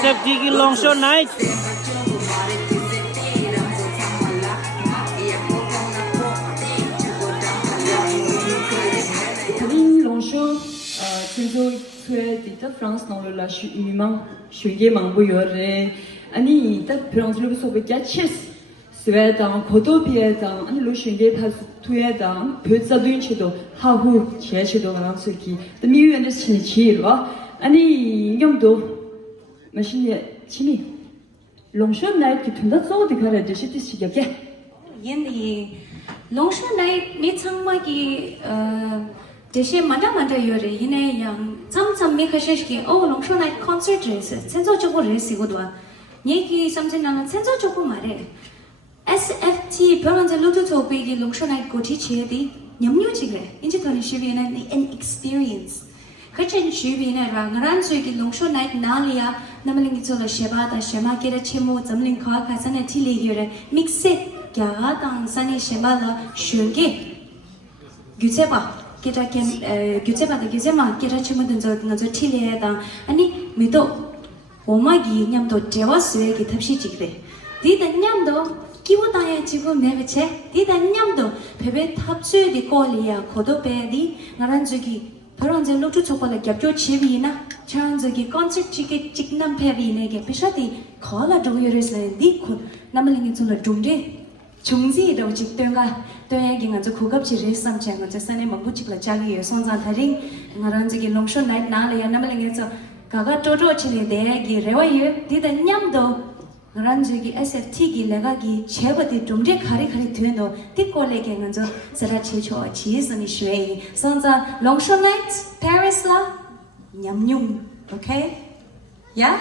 SF Tiki Long Show Night. Long Show, de France dans le lâche humain, je suis 망보여래. 아니, 딱 프랑스로 소비 같이스. 스웨당 고도비에당 아니 로신게 파스 투에당 별사도인치도 하후 제시도 가능성이 미유엔의 신치로 아니 인경도 마신예 치미 롱션 나이트 튼다 소디 가라 되시티 시게 옌디 롱션 나이트 미창마기 대신 만다 요래 이네 양 참참 미카시기 오 롱션 나이트 콘서트 레스 센서적으로 레스고도 얘기 삼진나는 센서적으로 말해 SFT 별언제 루트토비기 롱션나이트 고티치에디 냠뉴지그래 인지 더니 시비에는 an experience 그chen 시비에는 랑란 수기 롱션나이트 나리아 나말링기 졸라 셰바다 셰마케레 체모 잠링 카 카산에 틸리기레 믹세 갸가당 산이 셰발라 슈게 규체바 게라켄 규체바다 규체마 게라 체모든 저 틸리에다 아니 미도 오마기 냠도 제와스에기 탑시지그래 디다 냠도 기부다에 지금 내베체 디다 냠도 베베 탑수에디 콜리아 고도베디 나란주기 벌언제 루트 초콜릿 겹조 치비나 차란주기 콘서트 치게 직남 페비네게 피샤디 콜라 도요르슬레 디쿠 나말링이 줄로 둥데 중지도 직등가 또야기가 저 고급지 레삼창 저 산에 먹부직라 자기에 손자다링 나란주기 롱션 나이트 나리아 나말링에서 가가 쪼쪼 치리데기 레와유 디다 냠도 란지기 SFT기 레가기 제버디 좀제 카리 되노 티콜레게 먼저 사라치초 치즈니 쉐이 선자 롱션 나이트 페리스라 냠뇽 오케이 야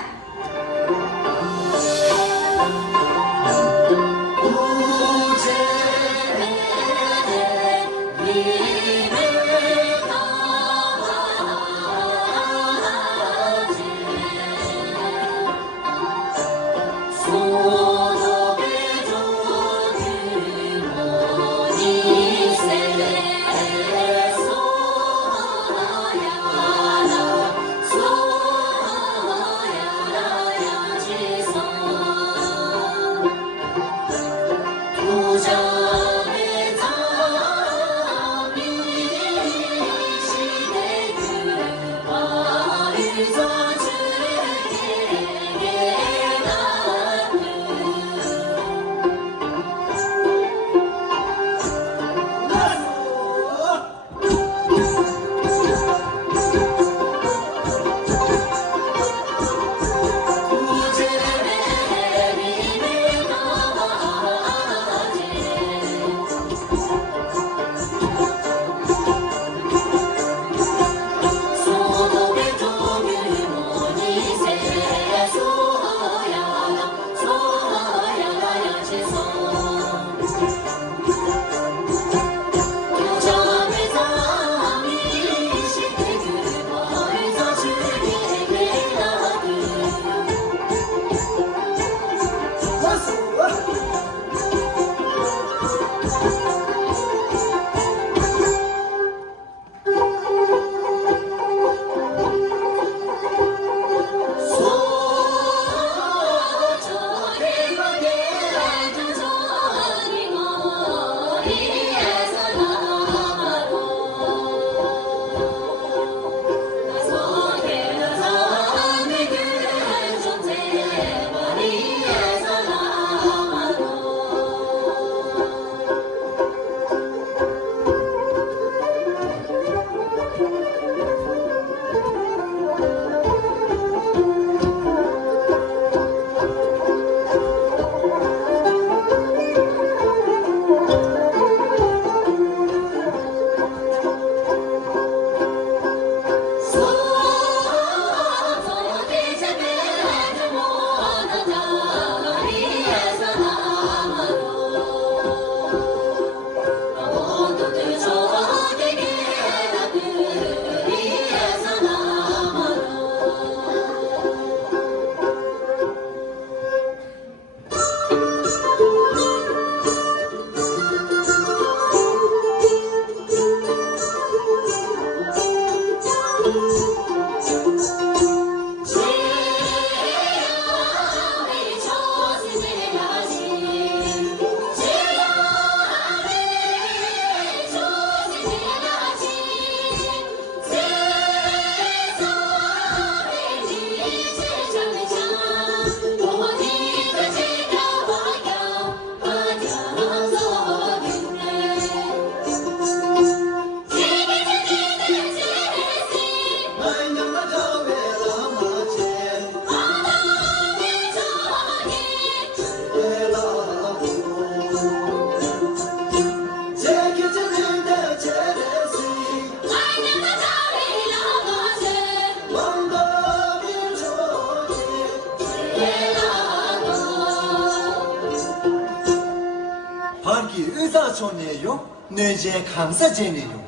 좋네요. 뇌제 감사제네요.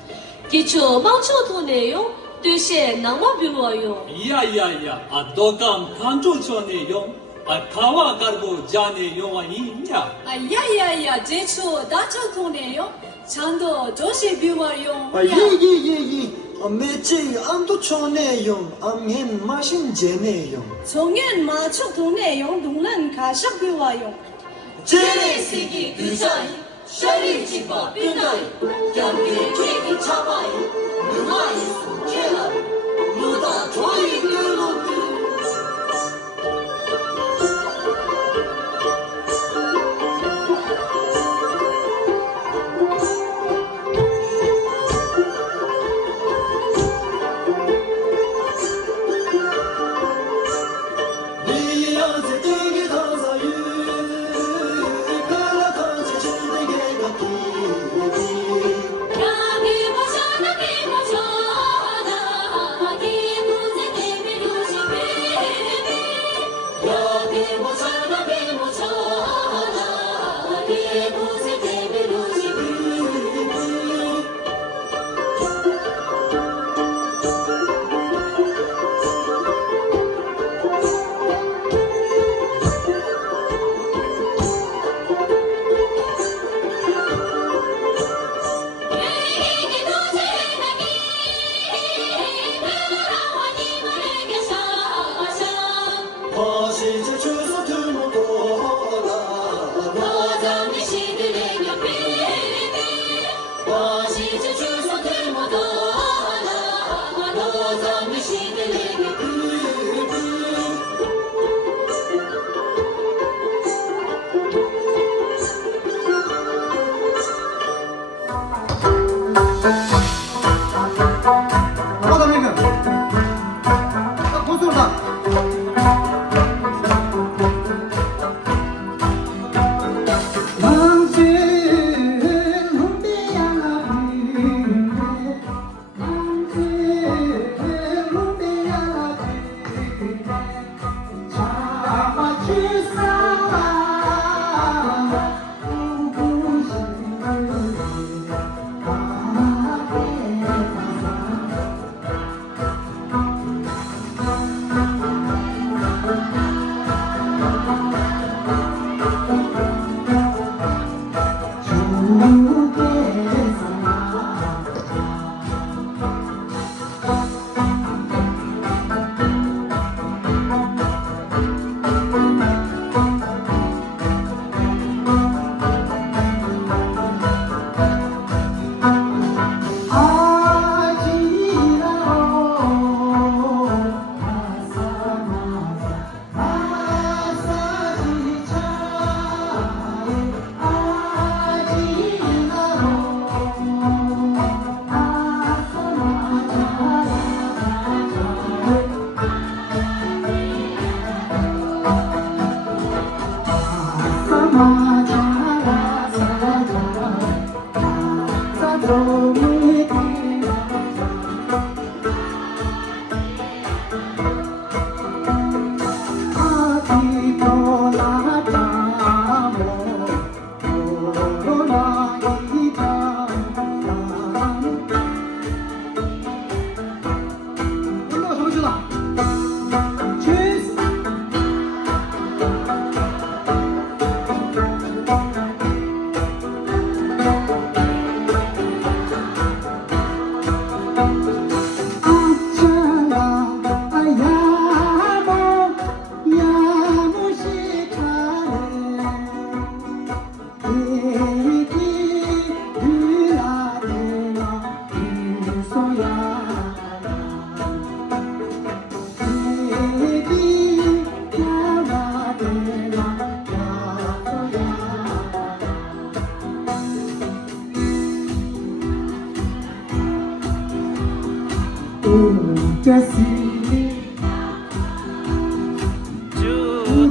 기초 망초 도네요. 뜻에 낭만 비워요. 야야야, 도감 간조초네요. 가와 가르고 자네요 아니냐? 야야야 제초 다초 도네요. 잔도 조시 비워요. 예예예예. 매체 안도 좋네요. 암엔 마신 제네요. 정연 마초 도네요. 동란 가sak 비워요. 제네시기 그자이 셔리 집어 빛나이 경기 뒤기 잡아이 누가이 제라 누다 조이 그로드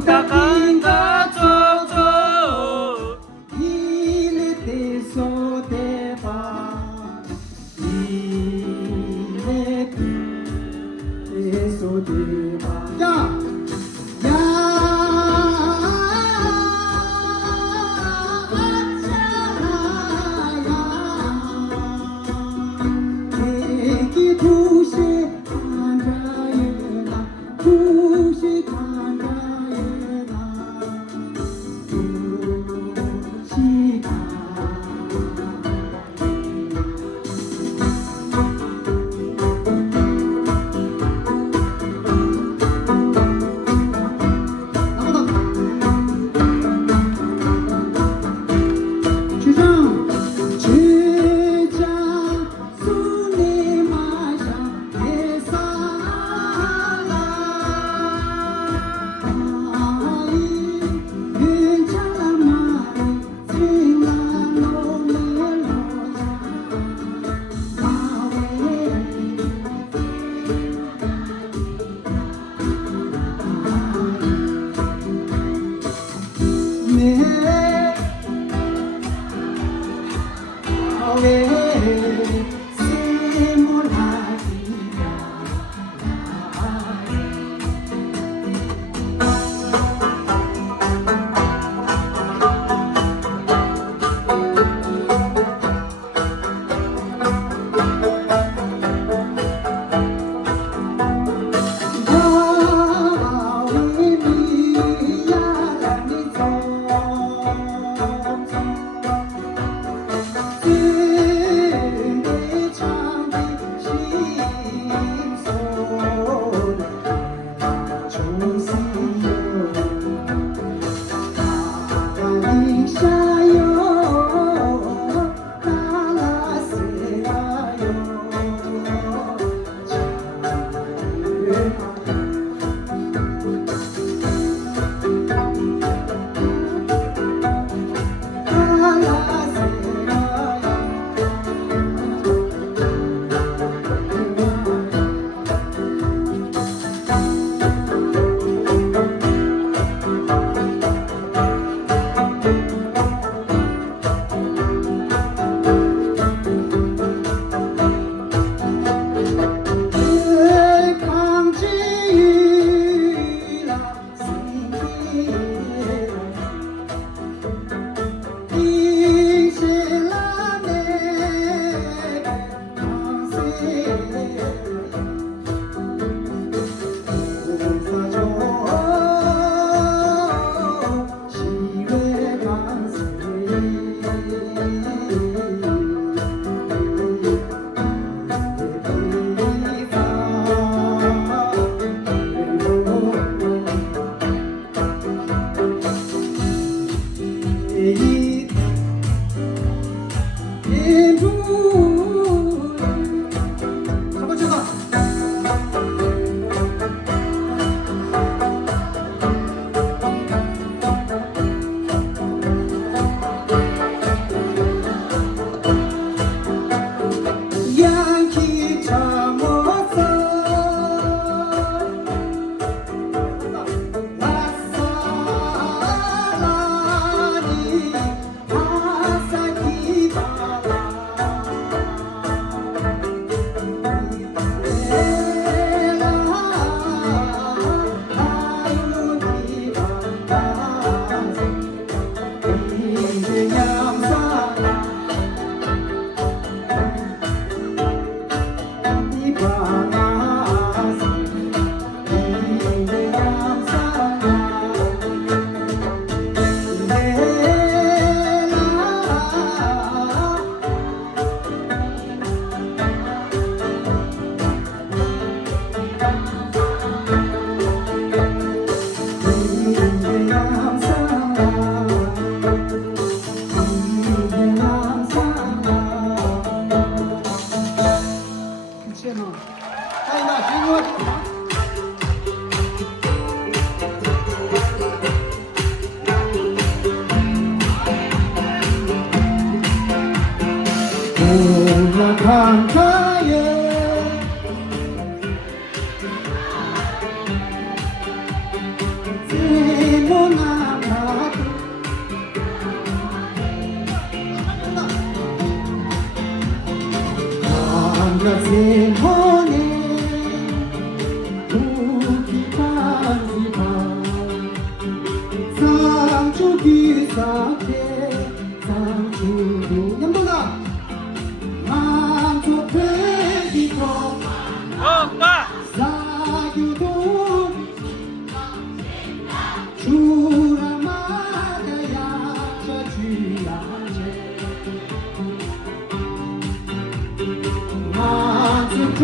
주타간다 조조 강가에 세모나마도 강가 세모네 우기간지바 상주기사태 상주도 연보다 만족해지고 사유도 주라마다 약자주야제 만족해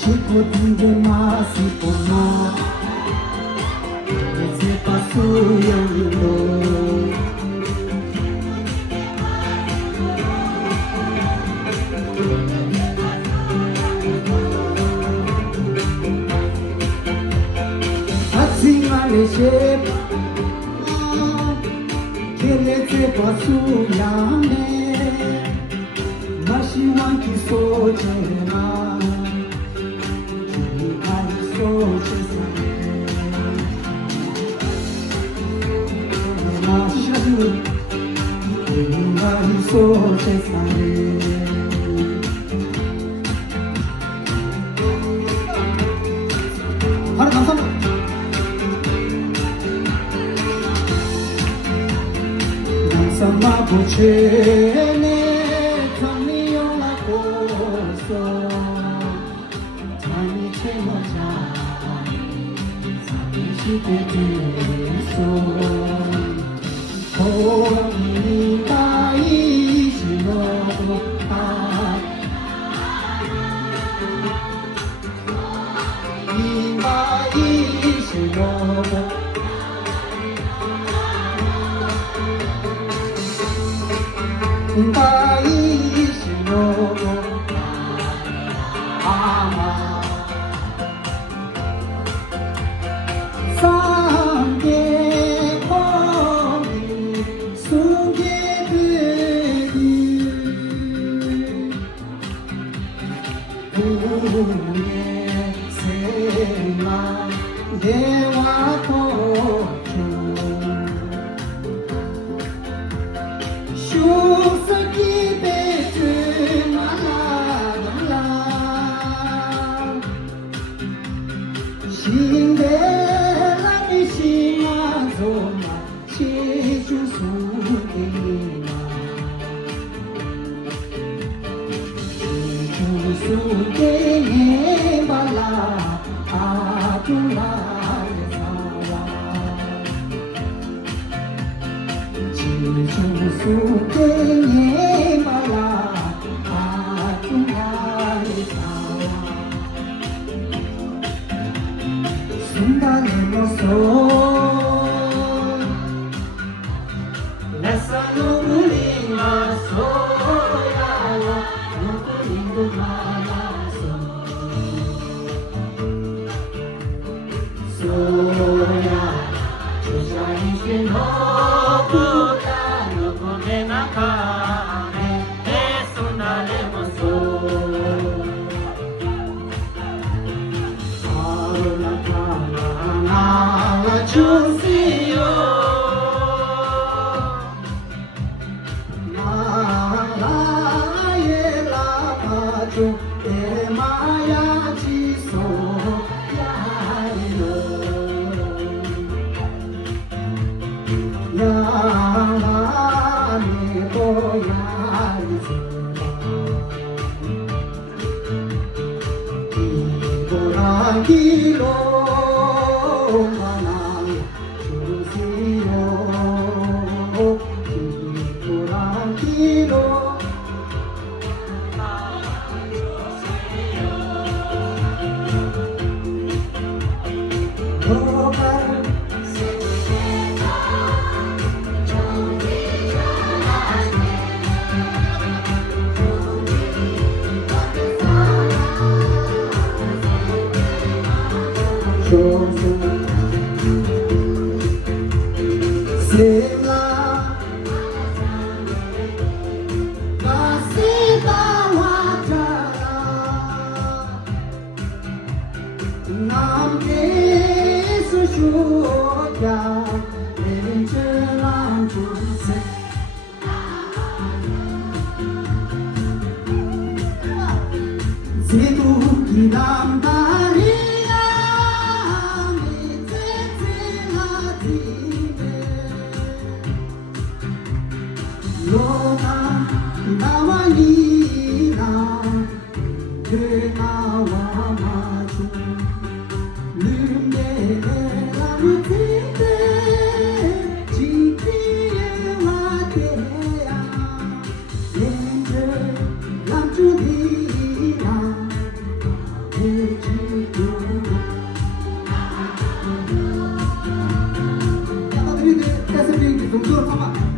Chicotinho masi pono, esse passo yando. Assim aleje, que esse passo yande, mas wanki sojena. 하나 감사합니다. 남산마 부채네 감미용하고서 잠이 채워자 시대 뒤에서 고민이가 이시노도 이가 이시노도 이가 이시노도 아마 내와 도주 슈스기 베트 마라라 신데라니 시마조마 시주수게나 시주수게에 발라 아둘라의 사와 지주수게에 발라 아둘라의 사와 순간의 모습 낯선 우리가 소야와 누구인도 많아서 소야 주사이신 너보다 누구 내 나가네 애써나의 모습 아울라타나 나와 Sela Kasita Watara Nam Kesu Shukya Lenchelam Chuse Zidu Kidam Daria Lona Nawanina Kenawa Maju Lumbe Ramutite Chikiye Watea Lenje Lamchudina Echiku Essa briga, vamos lá, vamos lá.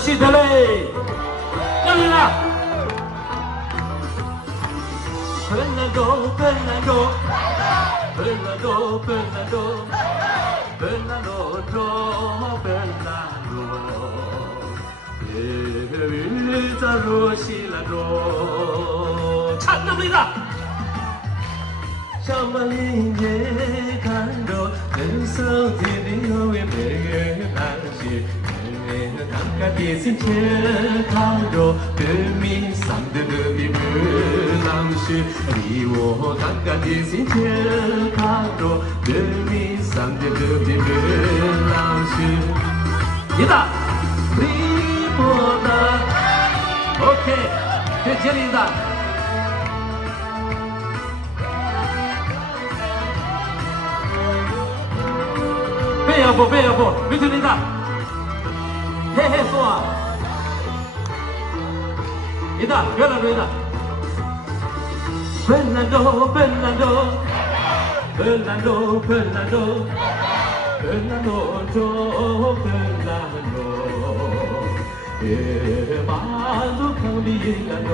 시들레 열라 Fernando 찬납니다 샤말리에 간도 내 매일 다시 강가디 신체 강도 금이 삼드르비 불남시 리오 강가디 신체 강도 금이 삼드르비 불남시 이다 리보다 오케이 대전이다 배여보 미들이다 해해쏘아 이다 별나루이다 벨란도 에바도 강비일란도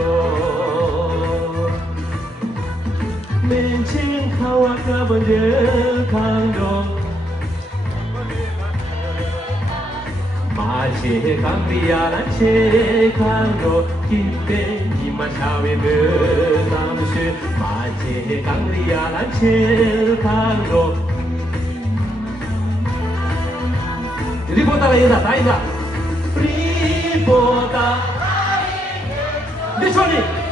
맨칭 카와카번제 강도 마치 강비야란 체강도 기대 이만 샤웨드 남시 마치 강비야란 체강도 리보다가 이다 다이다 리보다 리소리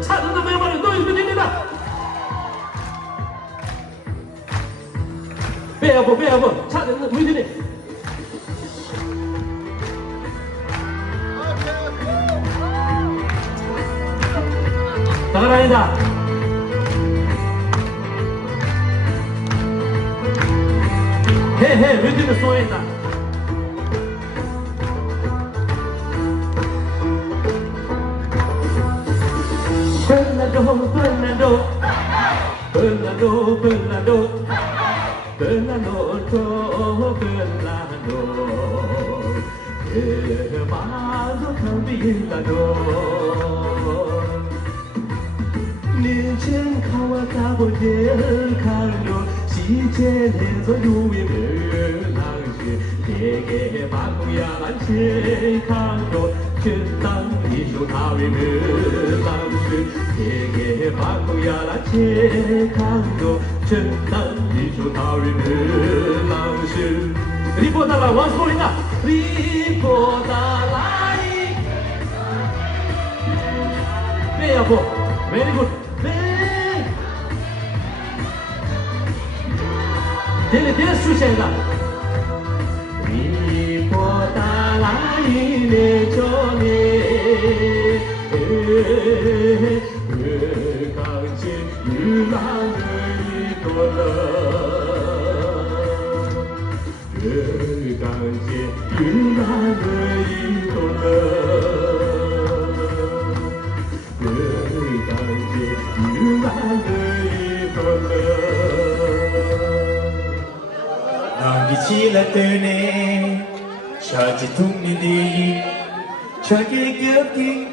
차든다 매만은 또 있습니다. 빼야보 차든다 우리들이 나가라이다. 헤헤 우리들은 소했다 Fernando Fernando Fernando Fernando Fernando Fernando Hermano Cambilador 年前看我大不点看着细节连着有一门浪是给给把公呀兰切看着全当一手他为门浪是给给把公呀兰切看着全当一手他为门浪是你波达拉王苏林娜你波达拉伊没有不 Very good. Dele suceda. Vi pota la ile chone. 강제 유난을 돌아. 강제 유난을 돌아. Chi là từ này cho chỉ thung như đi cho cái kiểu kia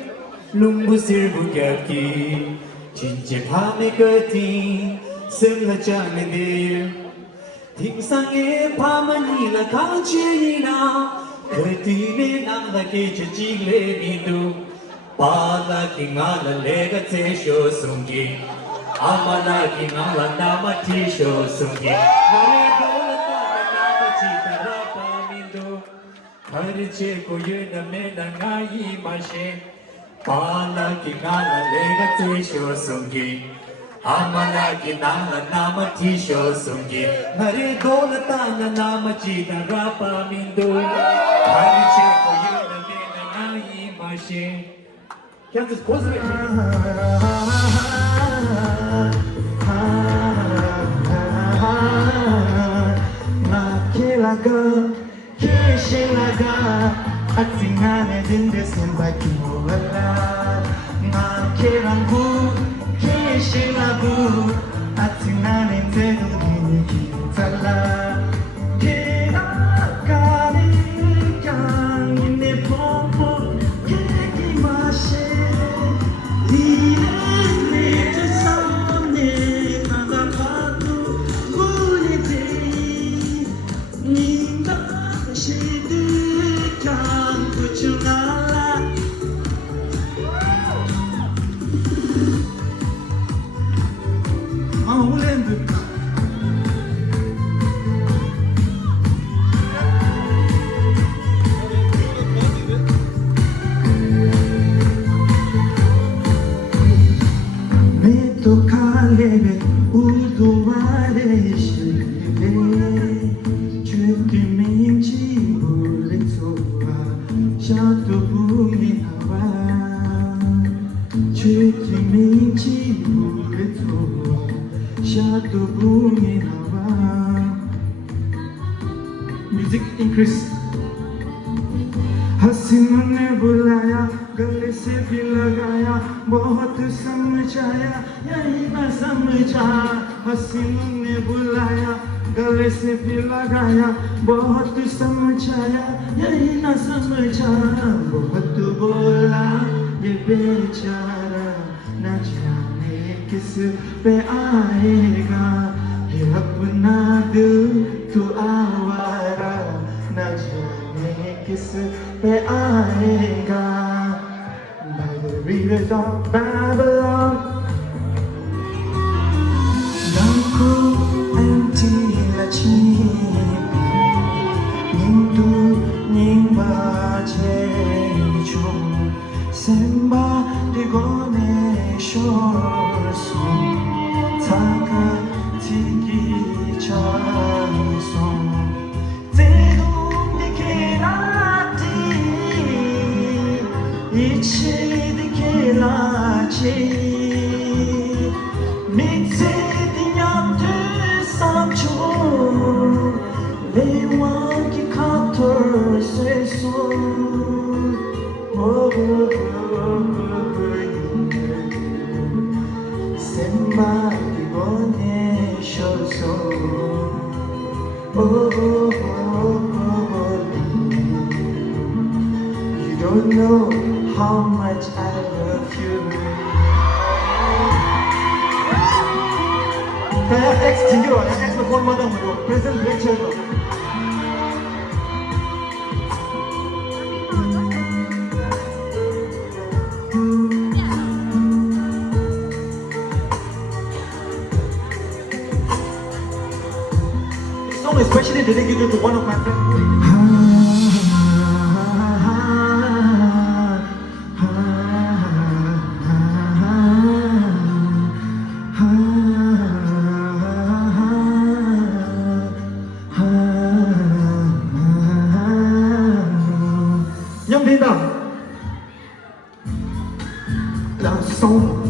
lung bu sir bu kiểu kia chính chỉ phá mấy cái tin sớm là chẳng nên đi thỉnh sang nghe phá mà nhỉ là kháng chi nào cái tin nên nằm là cái chuyện chỉ lệ đi đâu ba là cái ngã là lệ cái thế số sung gì ama là cái ngã là nam thi số sung gì हरचे को ये न में नंगाई माशे पाला की गाना लेगा तेशो सुंगी आमला की नाला नाम तीशो सुंगी हरे दौलता न नाम चीता रापा मिंदो हरचे को ये न में नंगाई माशे क्या तो स्पोर्ट्स में ना खेला कर Kishilaga atingane dinde semba kimolala na kerangu kishilagu atingane dedo gini kitala kirakari kan ine popo kekimashe ine te samne nadakatu buliti ninda 시득한 부추날라 올랜드 Me toccare urduare scegliere Shadow booming around, treating me to shadow booming around. Music increase. हसीनों ने बुलाया गले से भी लगाया बहुत समझाया यही मैं समझा हसीनों ने बुलाया गले से भी लगाया बहुत समझाया यही ना समझा बहुत बोला ये बेचारा न जाने किस पे आएगा ये अपना दिल तो आवारा न जाने किस पे आएगा by the rivers of Babylon Lampu empty la chimney Nindu ningba chechum Semba de gone shorson Taka tiki chanson Tehum de kerati İçi de kelati You don't know how much I love you. 야, X 진기로 와. X로 폰 마당으로. 프레젠트 렉처로. This song is especially dedicated to one of my friends. 영빈다. Love song.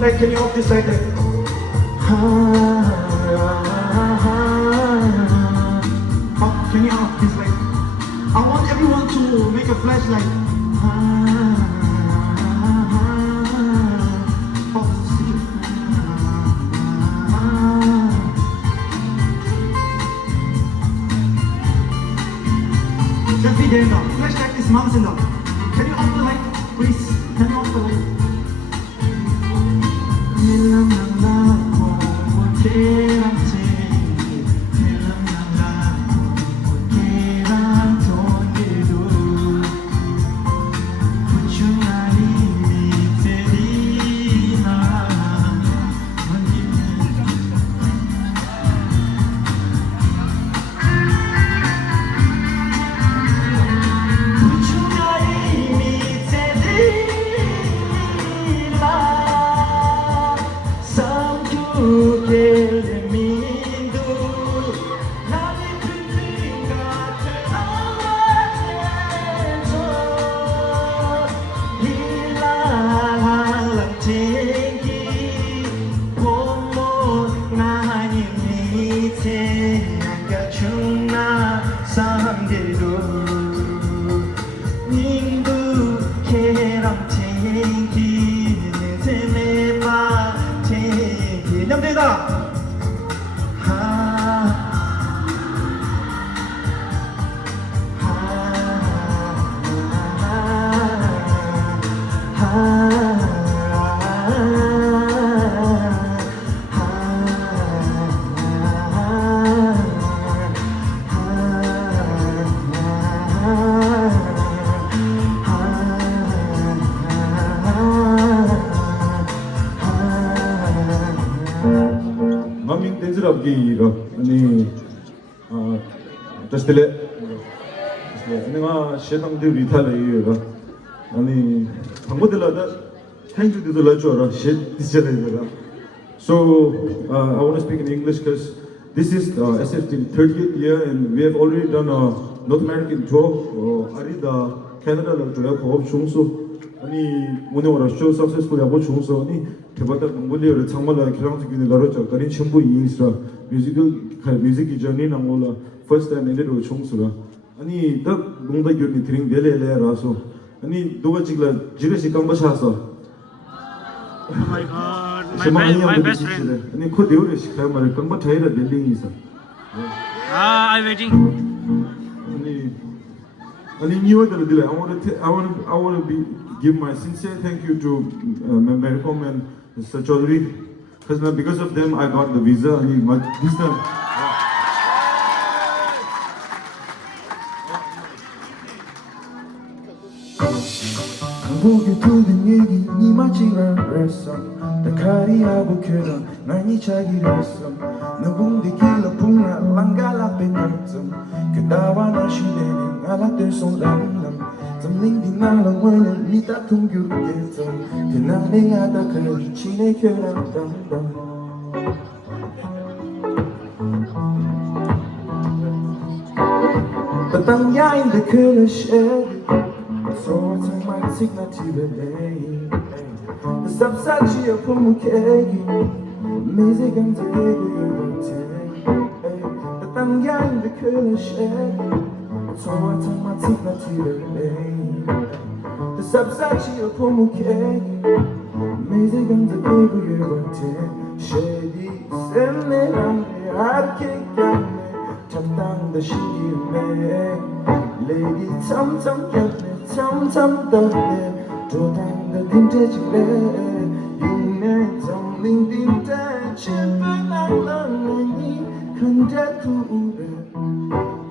Like, can you off this like that? Can you off this like? I want everyone to make a flashlight. Just be there now. Flashlight is mountain now. Can you off the light, please? Can you off the light? 아니 다스텔레 내가 셰당데 리탈레이가 아니 방법들라다 탱주들라 줘라 셰 디셀레이가 so I want to speak in English because this is SFT 30th year and we have already done a North American tour 아리다 캐나다로 저야 거업 중소 아니 오늘와 쇼 सक्सेसफुल 야보 중소 아니 대바다 몽골리아를 정말로 기랑적인 나로죠 다른 전부 이인스라 뮤직 저니 나몰라 first time 엔데로 총수라 아니 딱 농다 교니 드링 벨레레라서 아니 누가 지금 지르시 깜빡하서 Oh my god, my best friend. 아니 코 대우를 시켜야 말을 깜빡 타이라 델링이 있어 I'm waiting. 아니 니와들 들래 I want to give my sincere thank you to Mercom and Mr. Chaudhary because of them I got the visa 아니 this time 한국에 들린 얘기 니 맞지라 그랬어 다카리하고 결혼 난이 자기를 했어 누군데 길러 풍라 랑갈라 뺏겼음 그다와 나 시대는 알아들 손람남 점링디 나랑 원을 미다 통교르겠어 그날에 하다 그 친의 결혼 담당 Batang yain de köle şehri Sorting my signature day Sapsachi yapımı kegi Müzik amca gebe yürütey Batang yain de köle şehri Sorting my signature day Sapsachi yapımı kegi Müzik amca gebe yürütey Şehri senle ramre erkek gelme Çaptan da şiirme Lady tam tam gelme tam tam dönme Dodan da dintecikle Yine tam dinte Çepen ağlarını Kınca tuğbe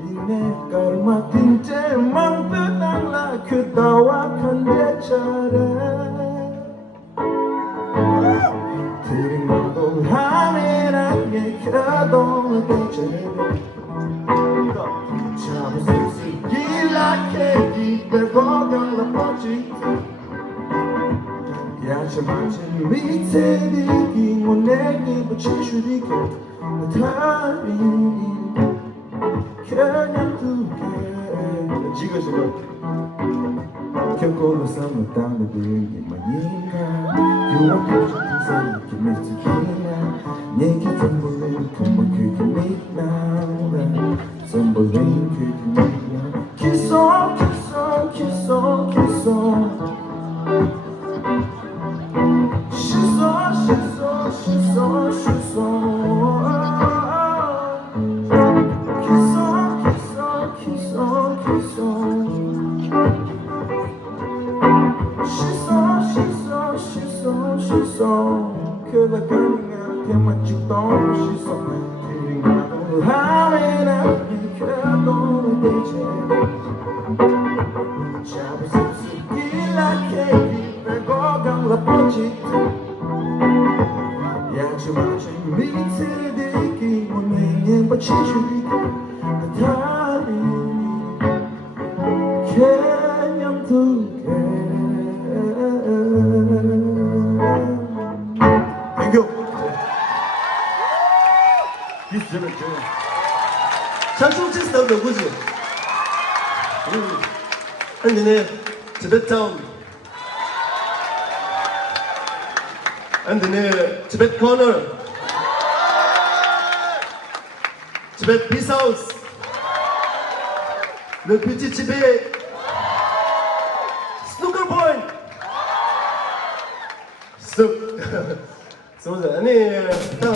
Yine karma dinte Mampın ağla Küdava kınca çare Tırmadım hamerake Kıradolu geçere 잡으세요 길라게 기대보던 라포지 야채마치 밑에 디기 모내기 붙이슈리게 다리 그냥 두개 지금 결국은 삶을 따는 게 뭐인가 유혹하지 세상 김치기나 얘기 전부는 금방 그게 믿나 Somebody kick me Kiss on, kiss on, kiss on, kiss on She's on, she's on, she's on, she's on Kiss on, kiss on, kiss on, kiss on She's on, she's on, she's on, she's on 그가 그냥 걔만 찍던 she's on 하면은 그놈의 대체 잡으십시 길라게 빼고 강라포지 야주마치 밑에 대기 못내는 버치주리 다리 개념 두개 Thank you This is 장충치 스타일 누구지? 안드네 티베트타운 안드네 티베트 코너 티베트 피스하우스 르피치 티베트 스누커 포인트 스누 아니 다음